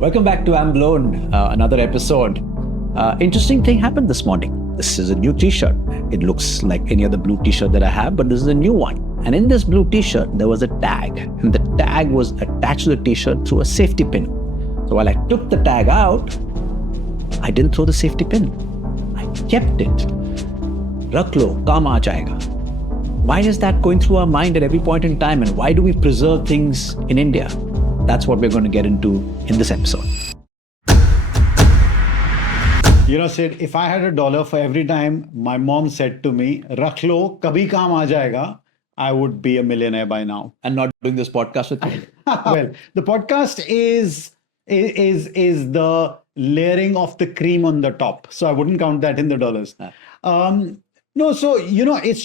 Welcome back to I'm Blown, another episode. Interesting thing happened this morning. This is a new t-shirt. It looks like any other blue t-shirt that I have, but this is a new one. And in this blue t-shirt, there was a tag. And the tag was attached to the t-shirt through a safety pin. So while I took the tag out, I didn't throw the safety pin. I kept it. Rakh lo, Kaam aa Jayega. Why is that going through our mind at every point in time? And why do we preserve things in India? That's what we're going to get into in this episode. You know, Sid, if I had $1 for every time my mom said to me, Rakh lo, kabhi kaam aa jayega, I would be a millionaire by now. And not doing this podcast with you. Well, the podcast is the layering of the cream on the top. So I wouldn't count that in the dollars. No, so, you know, it's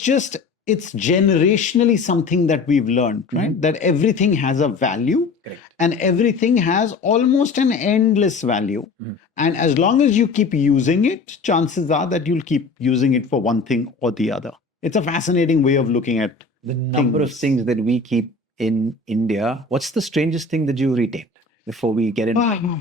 generationally something that we've learned, right? Mm-hmm. That everything has a value. Correct. And everything has almost an endless value. Mm-hmm. And as long as you keep using it, chances are that you'll keep using it for one thing or the other. It's a fascinating way of looking at the number of things that we keep in India. What's the strangest thing that you retain before we get into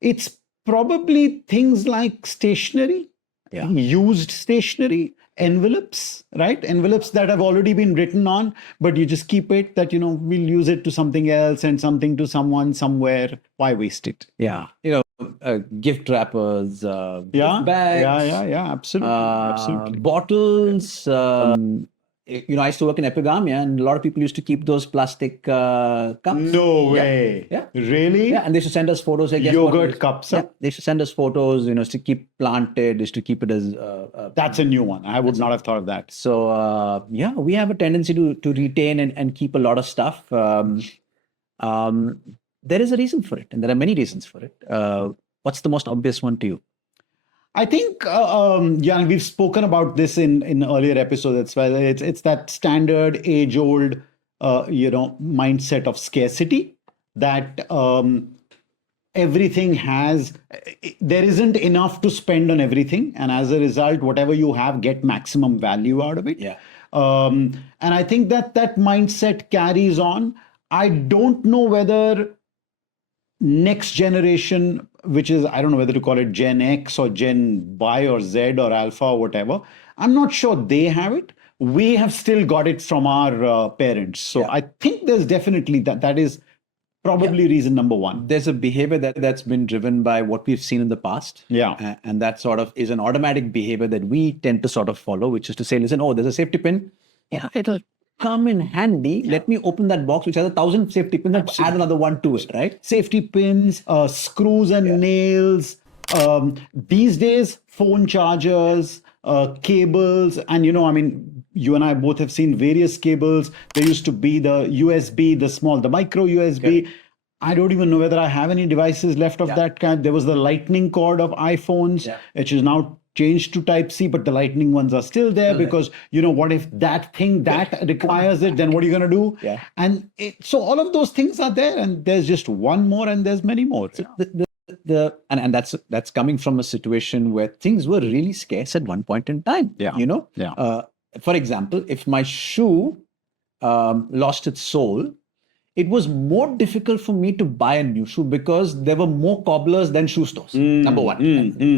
It's probably things like stationery, used stationery, envelopes, right? Envelopes that have already been written on, but you just keep it that, you know, we'll use it to something else and something to someone somewhere. Why waste it? Yeah. You know, gift wrappers, gift bags. Yeah. Absolutely. Bottles. You know, I used to work in epigamia, and a lot of people used to keep those plastic cups. No way. Yeah. Really? Yeah, and they used to send us photos. Yogurt cups. Yeah, they used to send us photos, you know, to keep planted, is to keep it as... That's a new one. I would not have thought of that. So, we have a tendency to retain and keep a lot of stuff. There is a reason for it, and there are many reasons for it. What's the most obvious one to you? I think, and we've spoken about this in earlier episodes as well. It's that standard age-old, mindset of scarcity that everything has. There isn't enough to spend on everything, and as a result, whatever you have, get maximum value out of it. Yeah. And I think that mindset carries on. I don't know whether next generation, which is, I don't know whether to call it Gen X or Gen Y or Z or Alpha or whatever. I'm not sure they have it. We have still got it from our parents. So I think there's definitely that is probably reason number one. There's a behavior that's been driven by what we've seen in the past. Yeah. And that sort of is an automatic behavior that we tend to sort of follow, which is to say, listen, there's a safety pin. Yeah, it'll come in handy. Let me open that box, which has 1,000 safety pins, and add another one to it, right? Safety pins, screws and nails. These days, phone chargers, cables, and you and I both have seen various cables. There used to be the USB, the micro USB. Yeah. I don't even know whether I have any devices left of that kind. There was the lightning cord of iPhones, which is now changed to Type-C, but the lightning ones are still there because, what if that thing that requires it, then what are you going to do? Yeah. And so all of those things are there, and there's just one more and there's many more. So and that's coming from a situation where things were really scarce at one point in time. Yeah. For example, if my shoe lost its sole, it was more difficult for me to buy a new shoe because there were more cobblers than shoe stores. Number one,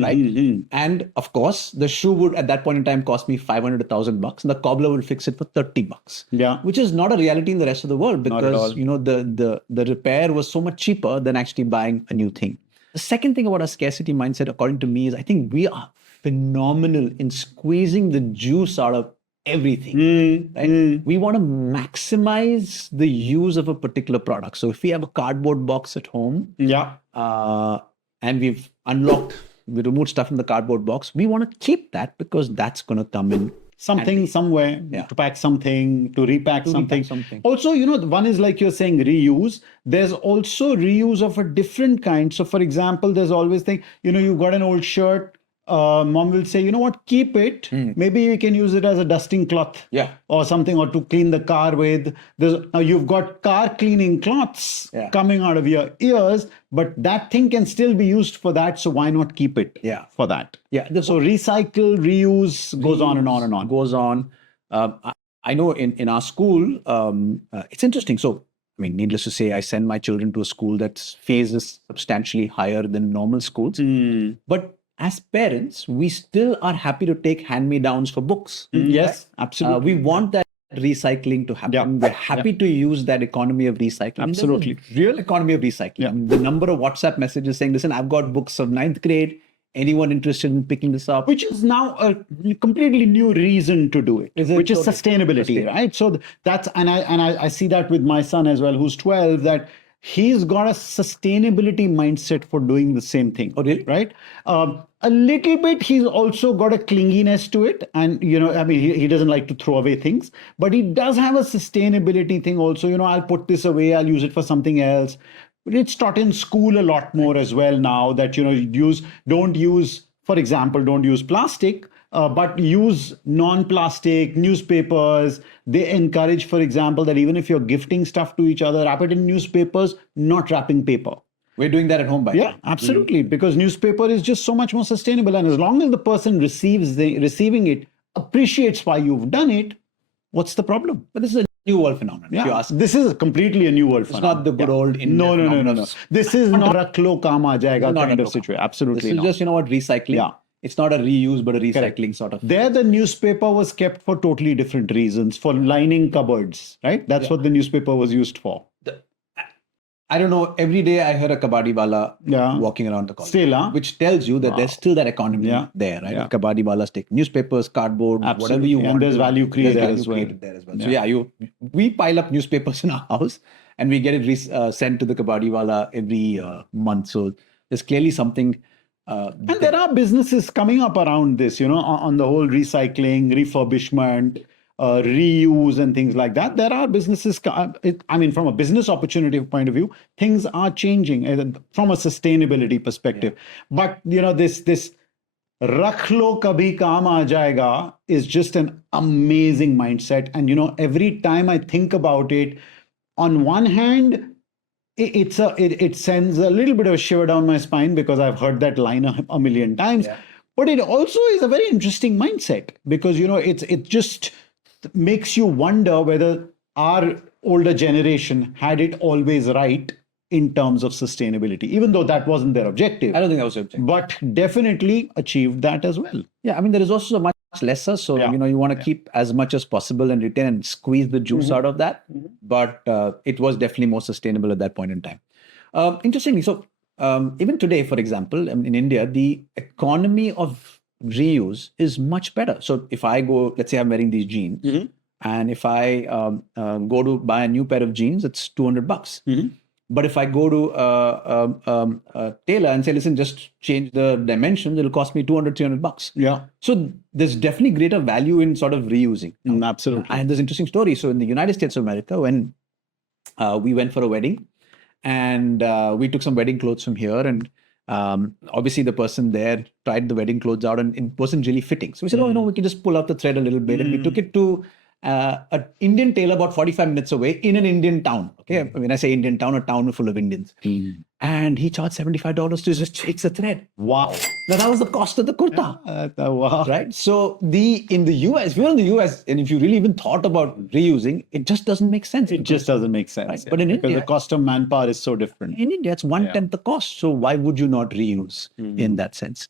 right? And of course, the shoe would at that point in time cost me $500 to $1,000, and the cobbler would fix it for $30. Yeah, which is not a reality in the rest of the world because the repair was so much cheaper than actually buying a new thing. The second thing about our scarcity mindset, according to me, is I think we are phenomenal in squeezing the juice out of everything. Right? We want to maximize the use of a particular product. So if we have a cardboard box at home, and we removed stuff from the cardboard box, we want to keep that because that's going to come in something somewhere to pack something, to repack something. Also, one is like you're saying reuse. There's also reuse of a different kind. So for example, there's always thing, you've got an old shirt. Mom will say, you know what, keep it. Maybe you can use it as a dusting cloth or something, or to clean the car with. Now you've got car cleaning cloths coming out of your ears, but that thing can still be used for that. So why not keep it for that? Yeah. So recycle, reuse goes on and on and on. Goes on. I know in our school, it's interesting. So I mean, needless to say, I send my children to a school that's fees is substantially higher than normal schools. But as parents, we still are happy to take hand-me-downs for books. Yes, absolutely. We want that recycling to happen. Yeah. We're happy to use that economy of recycling. Absolutely. There's a real economy of recycling. Yeah. I mean, the number of WhatsApp messages saying, listen, I've got books of 9th grade. Anyone interested in picking this up? Which is now a completely new reason to do it, which is sustainability, right? So that's, and I see that with my son as well, who's 12, that he's got a sustainability mindset for doing the same thing. Oh, really? Right? A little bit, he's also got a clinginess to it. And, I mean, he doesn't like to throw away things, but he does have a sustainability thing also. I'll put this away, I'll use it for something else. It's taught in school a lot more as well now that, don't use, for example, don't use plastic, but use non-plastic newspapers. They encourage, for example, that even if you're gifting stuff to each other, wrap it in newspapers, not wrapping paper. We're doing that at home, by Yeah, absolutely. Because newspaper is just so much more sustainable. And as long as the person receiving it appreciates why you've done it, what's the problem? But this is a new world phenomenon. Yeah, If you ask. this is completely a new world phenomenon. It's not the good old Indian No. phenomenon. This is not Rakh, Kaam, Jayega Not kind a of situation. Absolutely This is not. just, recycling. Yeah. It's not a reuse, but a recycling sort of. There, the newspaper was kept for totally different reasons, for lining cupboards, right? That's what the newspaper was used for. I don't know. Every day I hear a kabaddi wala Yeah. walking around the college, Still, huh? which tells you that there's still that economy there, right? Yeah. Kabaddi walas take newspapers, cardboard, whatever Absolutely. you And want. there's value created There's as well. created there as well. So we pile up newspapers in our house and we get it sent to the kabaddi wala every month. So there's clearly something. And there are businesses coming up around this, on the whole recycling, refurbishment, reuse and things like that. There are businesses, from a business opportunity point of view, things are changing from a sustainability perspective. But, this Rakh lo kabhi kaam aa jayega is just an amazing mindset. And, every time I think about it, on one hand, it sends a little bit of a shiver down my spine because I've heard that line a million times. Yeah. But it also is a very interesting mindset because, it just makes you wonder whether our older generation had it always right in terms of sustainability, even though that wasn't their objective. I don't think that was the objective. But definitely achieved that as well. Yeah, I mean, there is also much lesser. So, you want to keep as much as possible and retain and squeeze the juice out of that. But it was definitely more sustainable at that point in time. Interestingly, so even today, for example, in India, the economy of reuse is much better. So if I go, let's say I'm wearing these jeans, and if I go to buy a new pair of jeans, it's $200. But if I go to a tailor and say, listen, just change the dimensions, it'll cost me $200-300. Yeah. So there's definitely greater value in sort of reusing. Absolutely. And there's an interesting story. So in the United States of America, when we went for a wedding and we took some wedding clothes from here, and obviously the person there tried the wedding clothes out and it wasn't really fitting. So we said, we can just pull out the thread a little bit. And we took it to an Indian tailor about 45 minutes away in an Indian town. Okay, when I say Indian town, a town full of Indians. And he charged $75 to just change the thread. Wow. Now that was the cost of the kurta. Wow. Right? So in the US, if you're in the US and if you really even thought about reusing, it just doesn't make sense. It just doesn't make sense. Right? But in because India, the cost of manpower is so different. In India, it's 1/10 the cost. So why would you not reuse in that sense?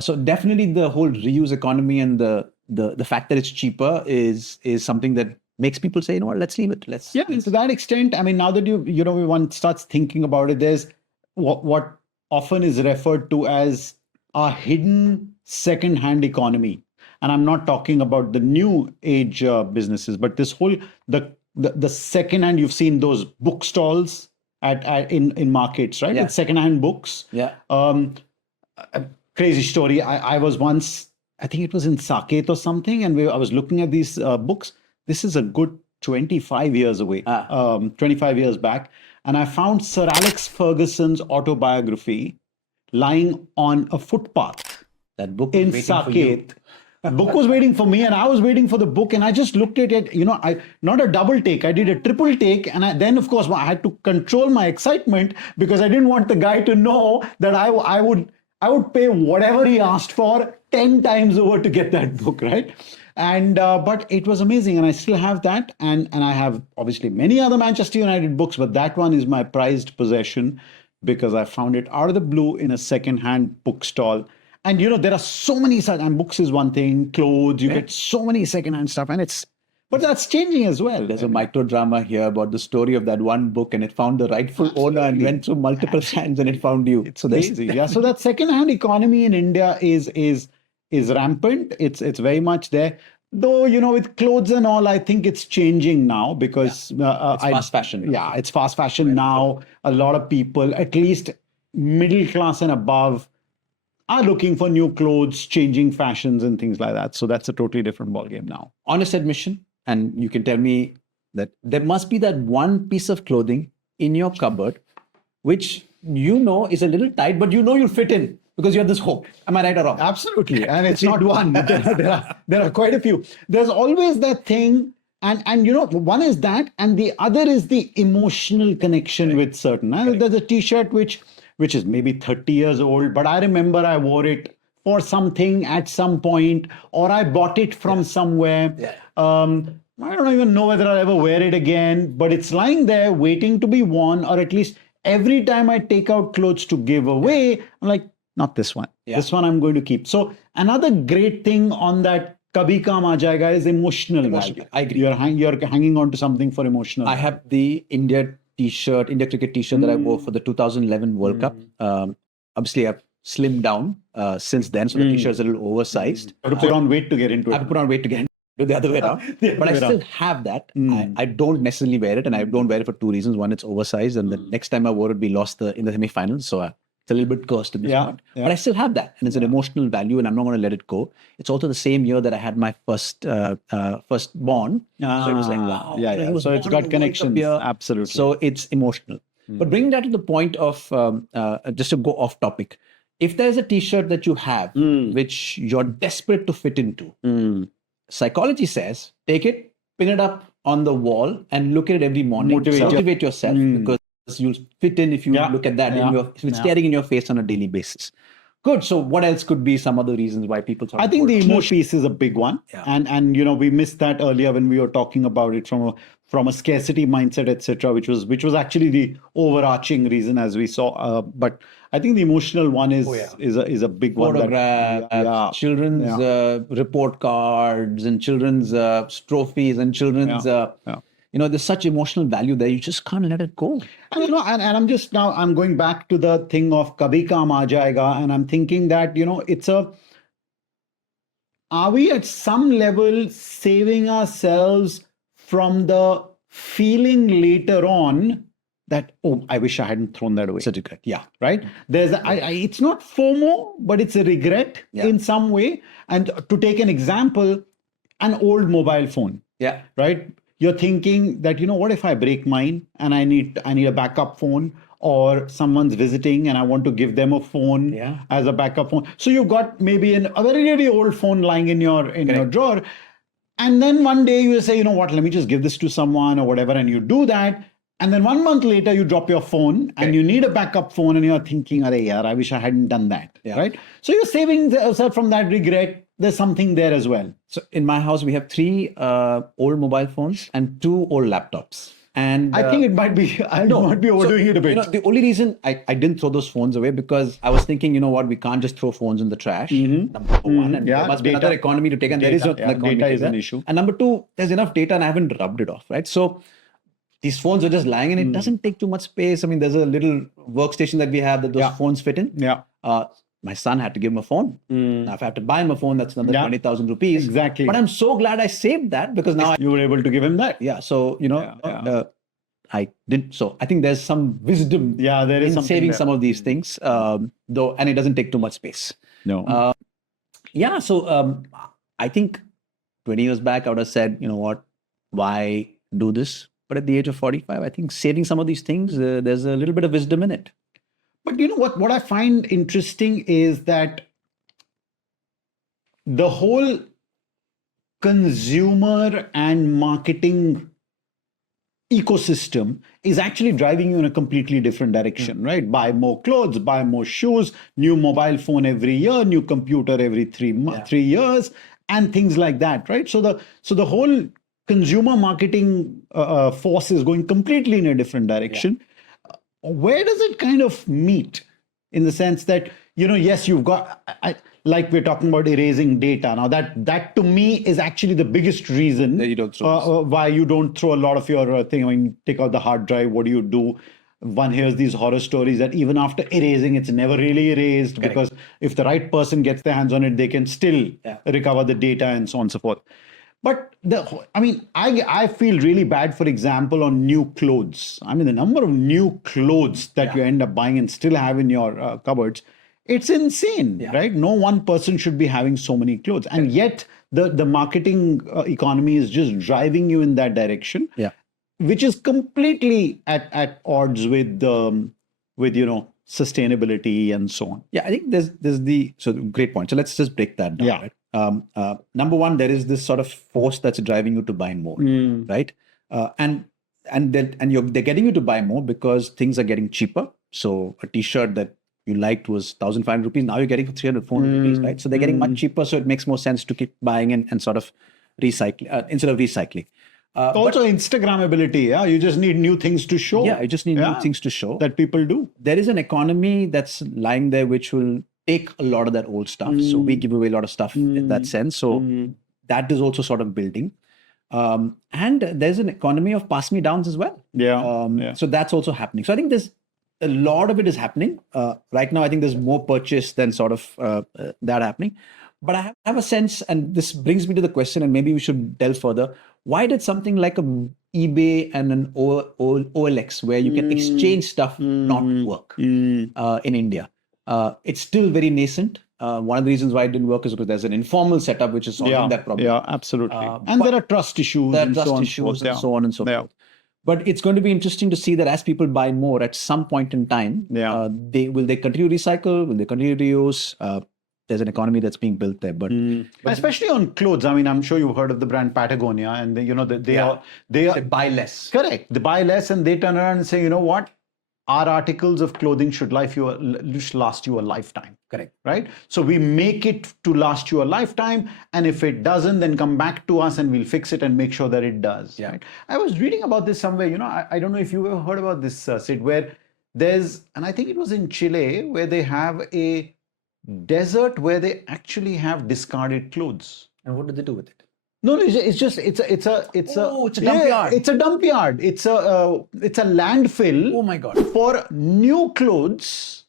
So definitely the whole reuse economy and the fact that it's cheaper is something that makes people say, let's leave it. To that extent, I mean, now that one starts thinking about it, there's what often is referred to as a hidden second-hand economy. And I'm not talking about the new age businesses, but this whole the second-hand. You've seen those book stalls in markets, right? Yeah. With second-hand books. Yeah. A crazy story. I was once, I think it was in Saket or something, and I was looking at these books. This is a good 25 years away, 25 years back. And I found Sir Alex Ferguson's autobiography lying on a footpath. That book in was waiting for Saket. The book was waiting for me, and I was waiting for the book, and I just looked at it. I not a double take, I did a triple take, and then of course I had to control my excitement because I didn't want the guy to know that I would pay whatever he asked for 10 times over to get that book, right? And but it was amazing, and I still have that, and I have obviously many other Manchester United books, but that one is my prized possession because I found it out of the blue in a second-hand bookstall. And there are so many such, and books is one thing, clothes, you get so many second-hand stuff, and but that's changing as well. There's a micro drama here about the story of that one book, and it found the rightful owner and went through multiple hands, and it found you. It's crazy. Yeah. So that second-hand economy in India is rampant. It's very much there. Though, with clothes and all, I think it's changing now because it's fast fashion. Yeah, it's fast fashion now. A lot of people, at least middle class and above, are looking for new clothes, changing fashions and things like that. So that's a totally different ballgame now. Honest admission, and you can tell me that there must be that one piece of clothing in your cupboard which is a little tight, but you'll fit in because you have this hope. Am I right or wrong? Absolutely. And it's not one. There are quite a few. There's always that thing. And one is that, and the other is the emotional connection with certain. There's a T-shirt which is maybe 30 years old, but I remember I wore it for something at some point, or I bought it from somewhere. Yeah. I don't even know whether I'll ever wear it again, but it's lying there waiting to be worn, or at least every time I take out clothes to give away, I'm like, not this one. Yeah. This one I'm going to keep. So another great thing on that Kabhi Kaam Aa Jayega is emotional value. I agree. You're hanging on to something for emotional I value. have the India cricket T-shirt that I wore for the 2011 World Cup. Obviously, I've slimmed down since then, so the T-shirt is a little oversized. You have to put on weight to get into it. I have to put on weight to get into it, the other way around. But I still have that. I don't necessarily wear it, and I don't wear it for two reasons. One, it's oversized, and the next time I wore it, we lost in the semi-finals, so it's a little bit cursed at this point. Yeah. But I still have that, and it's an emotional value, and I'm not going to let it go. It's also the same year that I had my firstborn. So it was like, wow. Yeah. So it's got connections. Absolutely. So it's emotional. But bringing that to the point of, just to go off topic, if there's a T-shirt that you have, which you're desperate to fit into, psychology says, take it, pin it up on the wall, and look at it every morning. Motivate yourself, because you'll fit in if you look at that, if it's staring in your face on a daily basis. Good. So what else could be some other reasons why people I think the emotion piece is a big one. Yeah. And we missed that earlier when we were talking about it from a scarcity mindset, etc., which was actually the overarching reason, as we saw. But I think the emotional one is a big one. Photographs, children's report cards, and children's trophies, and children's there's such emotional value there. You just can't let it go. And I'm going back to the thing of Kabhi Kaam Aa Jayega, and I'm thinking that are we at some level saving ourselves from the feeling later on that, oh, I wish I hadn't thrown that away. It's a regret. Yeah, right. There's it's not FOMO, but it's a regret in some way. And to take an example, an old mobile phone. Yeah. Right. You're thinking that, what if I break mine and I need a backup phone, or someone's visiting and I want to give them a phone as a backup phone. So you've got maybe a very, very old phone lying in your drawer. And then one day you say, let me just give this to someone or whatever. And you do that. And then 1 month later, you drop your phone and you need a backup phone, and you're thinking, I wish I hadn't done that. Yeah. Right. So you're saving yourself from that regret. There's something there as well. So in my house, we have 3 old mobile phones and 2 old laptops. And I think it might be, might be overdoing it a bit. The only reason I didn't throw those phones away, because I was thinking, we can't just throw phones in the trash. Number one, and there must be another economy to take, and there is no data is an issue. And number 2, there's enough data and I haven't rubbed it off, right? So these phones are just lying, and it doesn't take too much space. I mean, there's a little workstation that we have that those phones fit in. Yeah. My son had to give him a phone. Now, if I have to buy him a phone, that's another 20,000 rupees. Exactly. But I'm so glad I saved that, because now you were able to give him that. Yeah. So, I didn't. So I think there's some wisdom there is in saving some of these things, though, and it doesn't take too much space. No. So I think 20 years back, I would have said, why do this? But at the age of 45, I think saving some of these things, there's a little bit of wisdom in it. But what I find interesting is that the whole consumer and marketing ecosystem is actually driving you in a completely different direction, right? Buy more clothes, buy more shoes, new mobile phone every year, new computer every 3 years. and things like that, right? So the whole consumer marketing force is going completely in a different direction. Where does it kind of meet, in the sense that, yes, you've got, like we're talking about erasing data. Now that to me is actually the biggest reason that you don't throw why you don't throw a lot of your thing. I mean, take out the hard drive. What do you do? One hears these horror stories that even after erasing, it's never really erased. Correct. Because if the right person gets their hands on it, they can still recover the data and so on and so forth. But I feel really bad, for example, on new clothes. I mean, the number of new clothes that you end up buying and still have in your cupboards, it's insane, right? No one person should be having so many clothes. And yet the marketing economy is just driving you in that direction, which is completely at odds with sustainability and so on. Yeah, I think so great point. So let's just break that down. Right? Number one, there is this sort of force that's driving you to buy more, right? And they're getting you to buy more because things are getting cheaper. So a T-shirt that you liked was 1,500 rupees. Now you're getting for 300, 400 rupees, right? So they're getting much cheaper. So it makes more sense to keep buying and sort of recycle instead of recycling. Also, Instagrammability. Yeah, you just need new things to show. Yeah, you just need new things to show that people do. There is an economy that's lying there which will take a lot of that old stuff. So we give away a lot of stuff in that sense. So that is also sort of building. And there's an economy of pass me downs as well. So that's also happening. So I think there's a lot of it is happening. Right now, I think there's more purchase than sort of that happening. But I have a sense, and this brings me to the question, and maybe we should delve further. Why did something like an eBay and an OLX, where you can exchange stuff, not work in India? It's still very nascent. One of the reasons why it didn't work is because there's an informal setup which is solving that problem. Yeah, absolutely. And there are trust issues. There are trust issues and so on and so forth. But it's going to be interesting to see that as people buy more at some point in time, will they continue to recycle? Will they continue to reuse? There's an economy that's being built there, but especially on clothes. I mean, I'm sure you've heard of the brand Patagonia, and they buy less. Correct. They buy less, and they turn around and say, you know what, our articles of clothing should last you a lifetime. Correct. Right. So we make it to last you a lifetime, and if it doesn't, then come back to us, and we'll fix it and make sure that it does. Yeah. Right? I was reading about this somewhere. I don't know if you ever heard about this, Sid, where there's, and I think it was in Chile, where they have a desert where they actually have discarded clothes. And what do they do with it? No, it's a dump yard. It's a dump yard. It's a landfill. Oh my God. For new clothes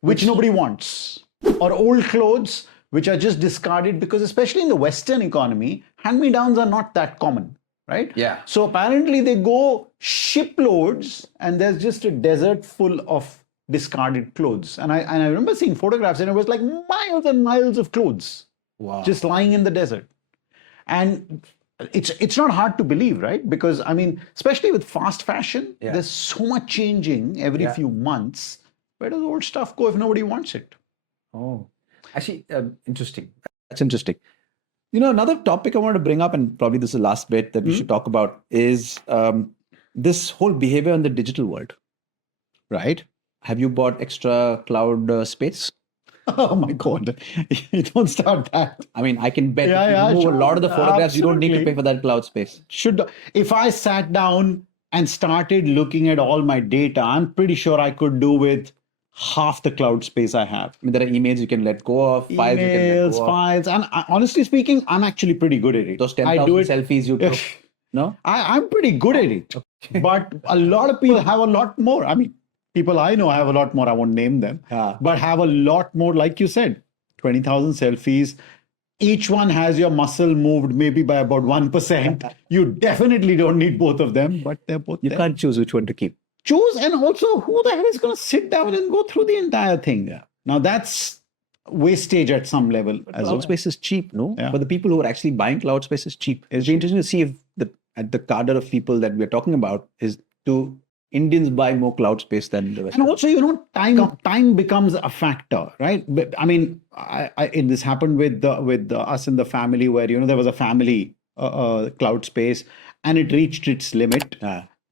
which nobody wants, or old clothes which are just discarded, because especially in the Western economy, hand-me-downs are not that common, right? Yeah. So apparently they go shiploads, and there's just a desert full of discarded clothes. And I remember seeing photographs, and it was like miles and miles of clothes just lying in the desert. And it's not hard to believe, right? Because I mean, especially with fast fashion, there's so much changing every few months. Where does old stuff go if nobody wants it? Oh, actually, interesting. That's interesting. Another topic I wanted to bring up, and probably this is the last bit that we should talk about, is this whole behavior in the digital world, right? Have you bought extra cloud space? Oh my God. You don't start that. I mean, I can bet if you move a lot of the photographs, you don't need to pay for that cloud space. If I sat down and started looking at all my data, I'm pretty sure I could do with half the cloud space I have. I mean, there are emails you can let go of, files you can let go of. Files. And honestly speaking, I'm actually pretty good at it. Those 10,000 selfies you took. No? I'm pretty good at it. Okay. But a lot of people have a lot more. I mean, people I know have a lot more. I won't name them, but have a lot more. Like you said, 20,000 selfies. Each one has your muscle moved maybe by about 1%. You definitely don't need both of them, but they're both there. You can't choose which one to keep. Choose, and also who the hell is going to sit down and go through the entire thing? Yeah. Now that's wastage at some level. Cloud space is cheap, no? Yeah. But the people who are actually buying cloud space is cheap. It's interesting to see if the cadre of people that we're talking about is to Indians buy more cloud space than the rest. And also, time becomes a factor, right? I mean, this happened with us in the family, where there was a family cloud space, and it reached its limit.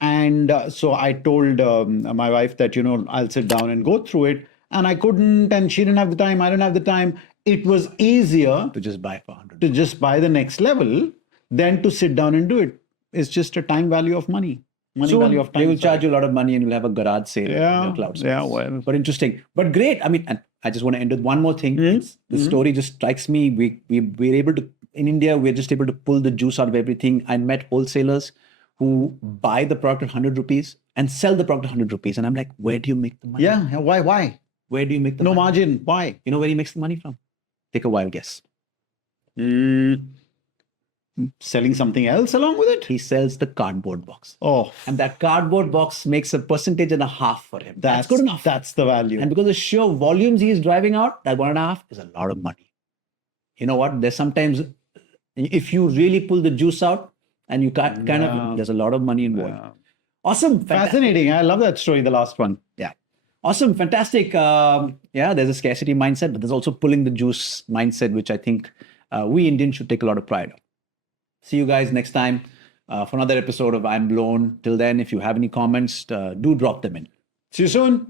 And so I told my wife that I'll sit down and go through it, and I couldn't, and she didn't have the time. I didn't have the time. it was easier to just buy for 100. to just buy the next level than to sit down and do it. It's just a time value of money. Money value of time. They will charge you a lot of money and you'll have a garage sale in your cloud space. Yeah, well. But interesting. But great. I mean, and I just want to end with one more thing. The story just strikes me. We're able to, in India, we're just able to pull the juice out of everything. I met wholesalers who buy the product at 100 rupees and sell the product at 100 rupees. And I'm like, where do you make the money? Yeah, why? Where do you make the No money? margin. Why? You know where he makes the money from? Take a wild guess. Selling something else along with it? He sells the cardboard box. Oh, And that cardboard box makes a percentage and a half for him. That's good enough. That's the value. And because the sheer volumes he is driving out, that 1.5 is a lot of money. You know what? There's sometimes, if you really pull the juice out and you kind of, there's a lot of money involved. Yeah. Awesome. Fantastic. Fascinating. I love that story, the last one. Yeah. Awesome. Fantastic. There's a scarcity mindset, but there's also pulling the juice mindset, which I think we Indians should take a lot of pride of. See you guys next time for another episode of I'm Blown. Till then, if you have any comments, do drop them in. See you soon.